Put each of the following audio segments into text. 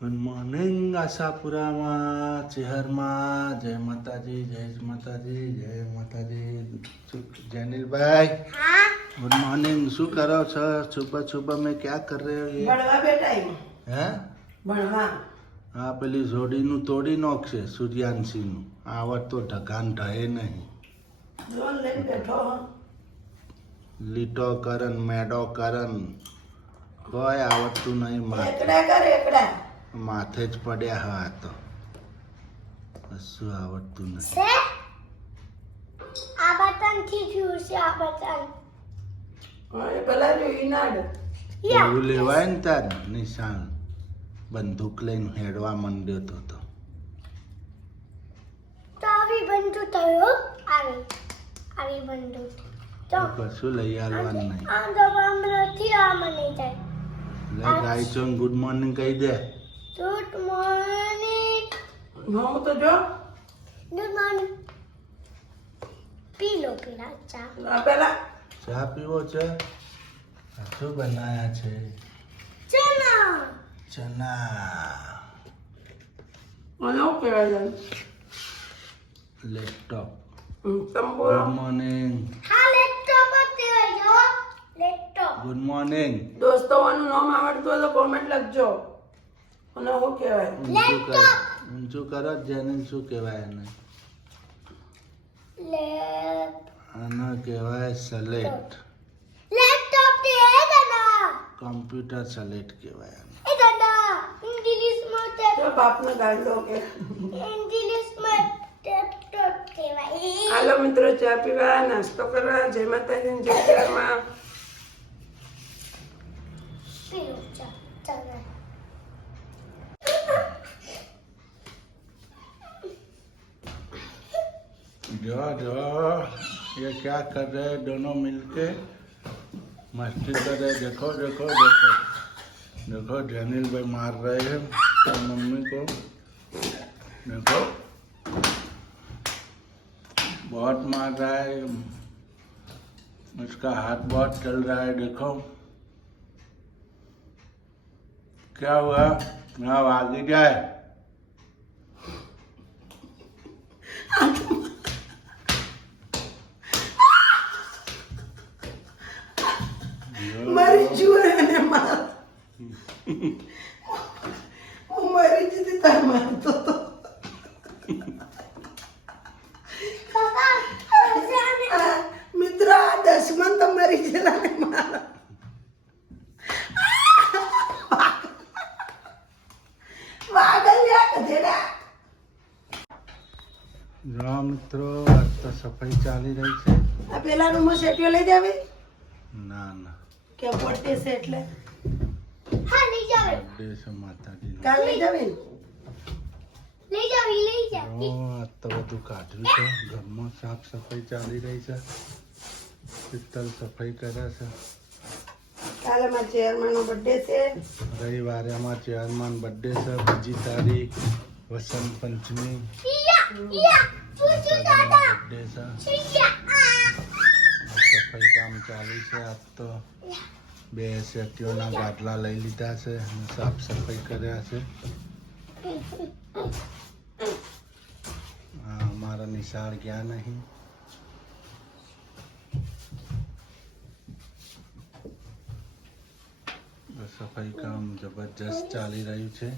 good morning આશાપુરામાં ચેહરમાં જય માતાજી જય માતાજી जैनिल हाँ गुड मॉर्निंग શું કરો છો सुबह में क्या कर रहे हो ये बड़वा बेटा हैं बड़वा આ પેલી જોડીનું તોડી નાખશે સૂર્યાંશીનું આવડ તો ઢગાન ઢહે નહીં जोन लेन बैठो લીટો કરન મેડો કરન કોઈ આવડતું નહીં एकड़ा कर एकड़ा માથે જ પડ્યા હા તો કશું આવડતું નહીં से आबतन थी फिर से आबतन हाँ ये पहला जो इनाड એવું લેવાય ને તાર નિશાન બંદૂક લઈને હેડવા માંડ્યો તો तो अभी बंदू तयो अभी बंदू तो કશું લઈ આવવાનું નહીં आ दबामलो थी आ मनी जाए લે ગાયચોન ગુડ મોર્નિંગ કહી દે गुड मॉर्निंग हम तो जो गुड मॉर्निंग पी लो पीला चा ना पहला ચા પીવો છે આ શું બનાયા છે चना ચના मनो केवा जान લેપટોપ तम बोलो ગુડ મોર્નિંગ हाँ लैपटॉप आते हो जो लैपटॉप ગુડ મોર્નિંગ दोस्तों વાનું નામ આવડતું હોય તો કોમેન્ટ લખજો અને હું કહેવાય ઊંચું કરો જેને શું કહેવાય એને लैप આને કહેવાય સલેટ लैपटॉप ते है दादा કમ્પ્યુટર સલેટ કહેવાય આને ए दादा इंग्लिश में ते તો બાપને ગાંડો કે इंग्लिश में लैपटॉप के भाई હાલો મિત્રો ચા પીવા નાસ્તો કરવા જય માતાજી જય શ્રીરામ पी लो चा चना जो ये क्या कर रहे हैं दोनों मिलके मस्ती कर रहे हैं देखो जैनिल भाई मार रहे हैं तो मम्मी को देखो बहुत मार रहा है उसका हाथ बहुत चल रहा है देखो क्या हुआ यहाँ आगे जाए મારી જુએ ને માર હું મરી જતી તાર મારતો તો મિત્રો આ દશમન તો મરી ગયેલા ને માર વાગલ્યા કજેડા જો મિત્રો આજ તો સફાઈ ચાલી રહી છે આ પેલા રૂમમાં સેટીઓ લઈ જાવે ના ના કે પોટે છે એટલે हाँ ले जाओ બર્થડે છે માતાજીનો કાલ લઈ જાવે ને ले जाओ જો આજ તો બધું કાઢ્યું છે ઘરમાં સાફ સફાઈ ચાલી રહી છે શીતલ સફાઈ કરે છે કાલે મારા ચેરમેનનો બર્થડે છે રવિવારે અમારા ચેરમેન બર્થડે છે બીજી તારીખ વસંત પંચમી या चूचू दादा બર્થડે છે या સફાઈ કામ ચાલુ છે આજ તો બે શેટીઓના ગાદલા લઈ લીધા છે અને સાફ સફાઈ કર્યા છે અમારા નિશાળ ગયા નહીં સફાઈ કામ જબરજસ્ત ચાલી રહ્યું છે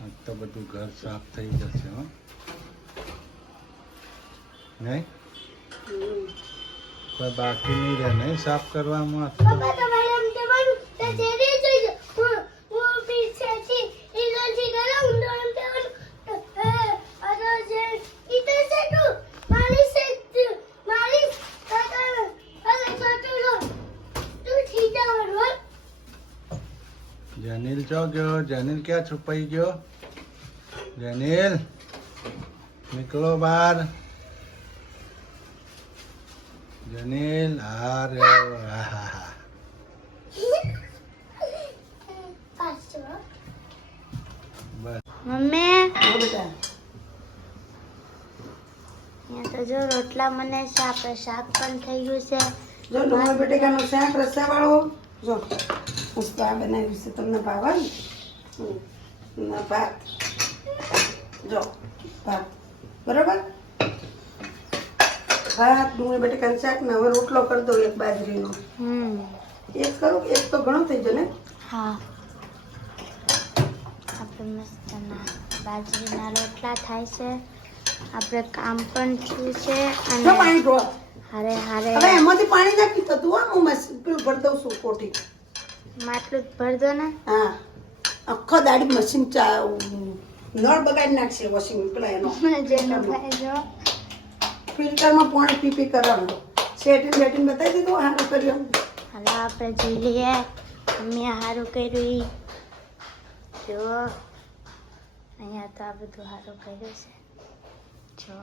આજ તો બધું ઘર સાફ થઈ જશે હો નહીં કોઈ બાકી નહીં રહે નહીં સાફ કરવામાં पापा तो मैडम के मन तो तेरे चाहिए वो पीछे थी इधर से गया उधर पे अरे जे इधर से तू मालिश काका अरे छोटू लो तू ठीक है बरोबर जैनिल चो गयो जैनिल क्या छुपाई गयो जैनिल निकलो बाहर जैनिल अरे वाह बस मम्मी હા બેટા यहाँ तो जो रोटला मने છે આપણે શાક પણ થઈ ગયું છે જો ડુંગળી બટેકાનું શાક રસ્સા વાળો જો મસ્ત આ બનાવ્યું છે તમને ભાવે ને ના ભાત જો ભાત બરાબર ભાત ડુંગળી બટેકાનું શાક ને હવે રોટલો કરી દો એક બાજરીનો એક કરું એક તો ઘણો થઈ જાય ને હા આપણે મસ્તના બાજરીના રોટલા થાય છે આપણે કામ પણ થયું છે જો અને પાણી ઢોળ હારે હારે હવે એમાંથી પાણી નાખી થતું હા હું પેલું ભરી દઉં છું કોટી માટલું જ ભર દો ને હા આખો દાડી મશીન નળ બગાડી નાખશે વોશિંગ પેલા એનો જેનો ભાઈ જો ફિલ્ટરમાં પાણી પી કરવાનું સેટિંગ બતાવી દીધું હારું કર્યું હાલો આપણે જોઈ લઈએ મમ્મીએ સારું કર્યું જો અહીંયા તો આ બધું સારું કર્યું છે જો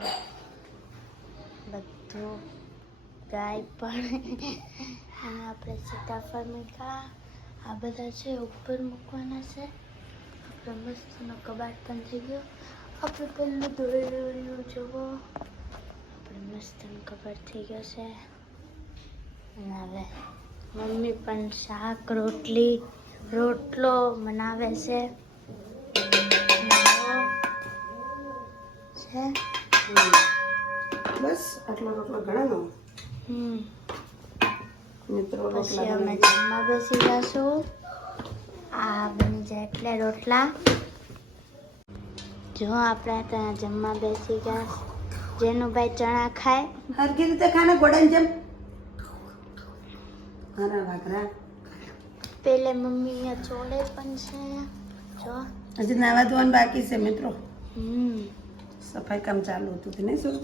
બધું ગાય પણ અને આપણે સીતાફળ મીઠા આ બધા છે ઉપર મૂકવાના છે આપણે મસ્તનો કબાટ પણ થઈ ગયો આપણે પહેલું ધોઈ રહ્યું જુઓ આપણે મસ્તનો કબાટ થઈ ગયો છે અને હવે મમ્મી પણ શાક રોટલો બનાવે છે બસ આટલો રોટલો ઘણા મિત્રો પછી અમે જમવા બેસી જશું આ બની જાય એટલે રોટલા જો આપણે ત્યાં જમવા બેસી ગયા જેનું ભાઈ ચણા ખાય હરકી રીતે ખાને ગોડાની જેમ હારા ભાખરા પેલે મમ્મી ચોળે પણ છે જો હજી નાવા ધોવાનું બાકી છે મિત્રો હમ સફાઈ કામ ચાલુ હતું નહીં શું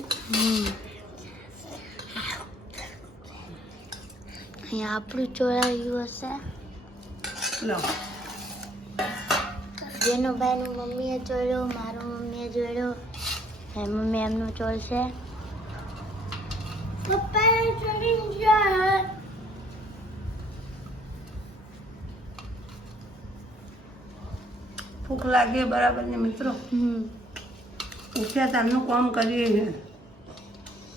અહીંયા આપણું ચોળાયું હશે લો જેનું ભાઈનું મમ્મીએ ચોળ્યો મારું મમ્મીએ જોડ્યો એ મમ્મી એમનું ચોળશે ભૂખ લાગે બરાબર ને મિત્રો ઉઠ્યા તારનું કામ કરીએ છે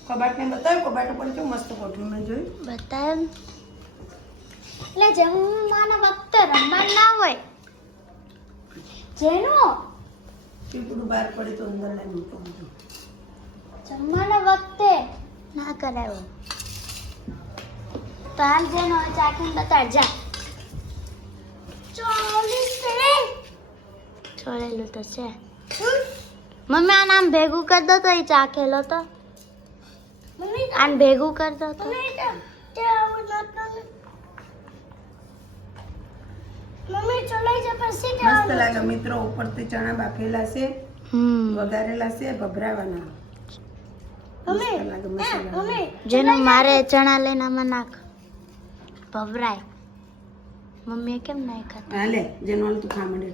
કબાટને બતાવ્યું કબાટ ઉપર કેવું મસ્ત કોઠું મેં જોયું બતાવ એટલે જમવાના વખતે રમવાનું ના હોય જેનો પીપળું બહાર પડે તો અંદર લઈ મૂકવું જમવાના વખતે ના કરાયો તો હાલ જેનો ચાખીને બતાડ જા છોડેલું તો છે મમ્મી આ નામ ભેગું કરી દો તો એ ચાખેલો તો આને ભેગું કરી દો તો મસ્ત લાગે મિત્રો ઉપરથી ચણા બાફેલા છે વઘારેલા છે ભભરાવાના મસ્ત લાગે મસાલા જેનો મારે ચણા લઈને આમાં નાખ ભભરાય મમ્મીએ કેમ નાખ્યા હાલે જેનું હાલ તું ખા મળે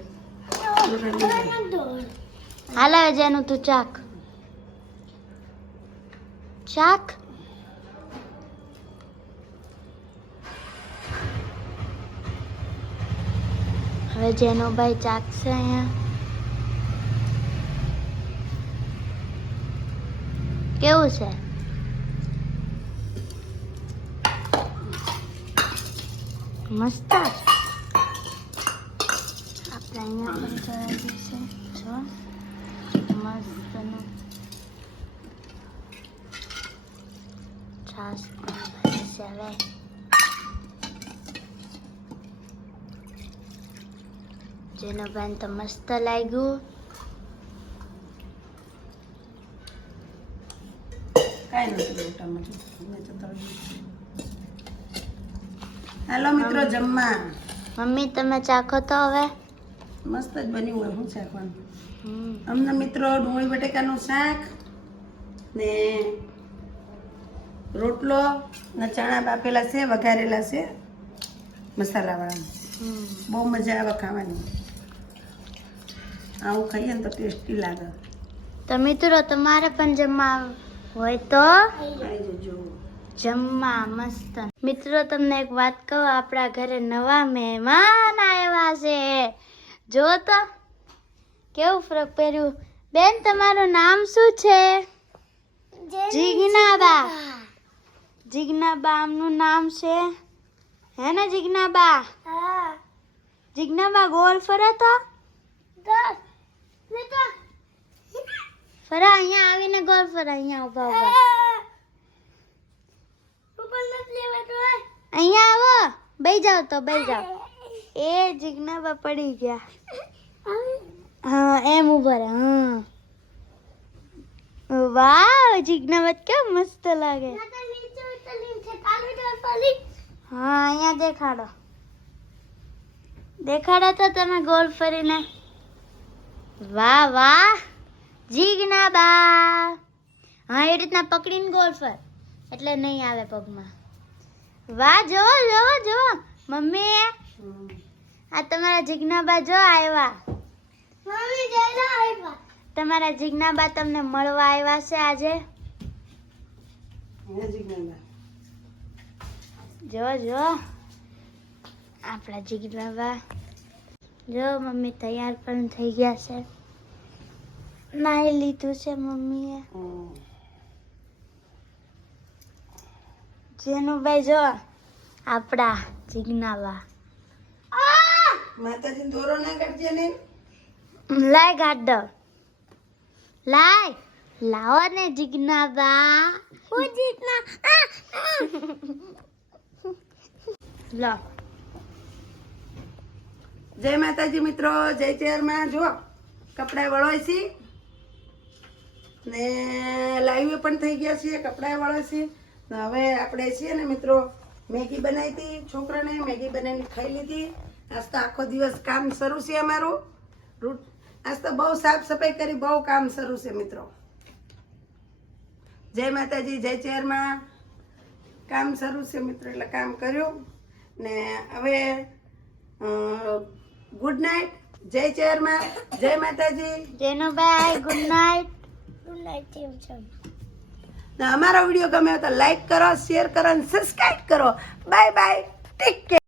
હાલ હવે જેનું તું ચાખ ચાખ હવે જેનો ભાઈ ચાખશે અહીંયા કેવું છે મસ્ત આપણે અહીંયા પણ ચડાવી છે જો મસ્તનું છાશ પણ છે હવે જેનો ભાઈ તો મસ્ત લાગ્યું કાંઈ નથી રોટામાં મેં તો તળી હાલો મિત્રો જમવા મમ્મી તમે ચાખો તો હવે મસ્ત જ બન્યું હોય શું શાકવાનું અમને મિત્રો ડુંગળી બટેકાનું શાક ને રોટલો ને ચણા બાફેલા છે વઘારેલા છે મસાલાવાળા બહુ મજા આવે ખાવાની આવું ખાઈએ ને તો ટેસ્ટી લાગે તો મિત્રો તમારે પણ જમવા હોય તો આવી જજો જમવા મસ્ત મિત્રો તમને એક વાત કહું આપણા ઘરે નવા મહેમાન આવ્યા છે જો તો કેવું ફ્રોક પહેર્યું બેન તમારું નામ શું છે જીજ્ઞાબા જીજ્ઞાબા આમનું નામ છે હે ને જીજ્ઞાબા જીજ્ઞાબા ગોળ ફરે તો ફરા અહીંયા આવીને ગોળ ફરા અહીંયા ઉભા ઉભા અહીંયા આવો બેહી જાવ તો બેહી જાવ એ જીજ્ઞાબા પડી ગયા હા એમ ઉભા રહે હા વાવ જીજ્ઞાબા કેમ મસ્ત લાગે હા અહીંયા દેખાડો દેખાડો તો તમે ગોળ ફરીને વાહ વાહ જીજ્ઞાબા હા એ રીતના પકડીને ગોળ ફર એટલે નહીં આવે પગમાં વાહ જો જો જો મમ્મી આ તમારા જીજ્ઞાબા જો આવ્યા તમારા જીજ્ઞાબા તમને મળવા આવ્યા છે આજે જો જો આપણા જીજ્ઞાબા જો મમ્મી તૈયાર પણ થઈ ગયા છે નાઈ લીધું છે મમ્મીએ જેનુભાઈ જો આપણા જીજ્ઞાબા માતાજી દોરો ના કાઢજે ને લાય ગાડ દો લાય લાવો ને જીજ્ઞાબા હું જીજ્ઞા લો જય માતાજી મિત્રો જય ચેરમાં જો કપડા વળોય છે ને લાઈવ પણ થઈ ગયા છે કપડા વળોય છે ને હવે આપણે છીએ ને મિત્રો મેગી બનાવી હતી છોકરાને મેગી બનાવીને ખાઈ લીધી આજ તો આખો દિવસ કામ શરૂ છે અમારું આજ તો બહુ સાફ સફાઈ કરી બહુ કામ શરૂ છે મિત્રો જય માતાજી જય ચેરમાં કામ શરૂ છે મિત્રો એટલે કામ કર્યું ને હવે ગુડ નાઇટ જય ચેરમાં જય માતાજી જેનુભાઈ ગુડ નાઇટ કેમ છો ને અમારો વિડીયો ગમે તો લાઈક કરો શેર કરો અને સબસ્ક્રાઇબ કરો બાય બાય ટેક કેર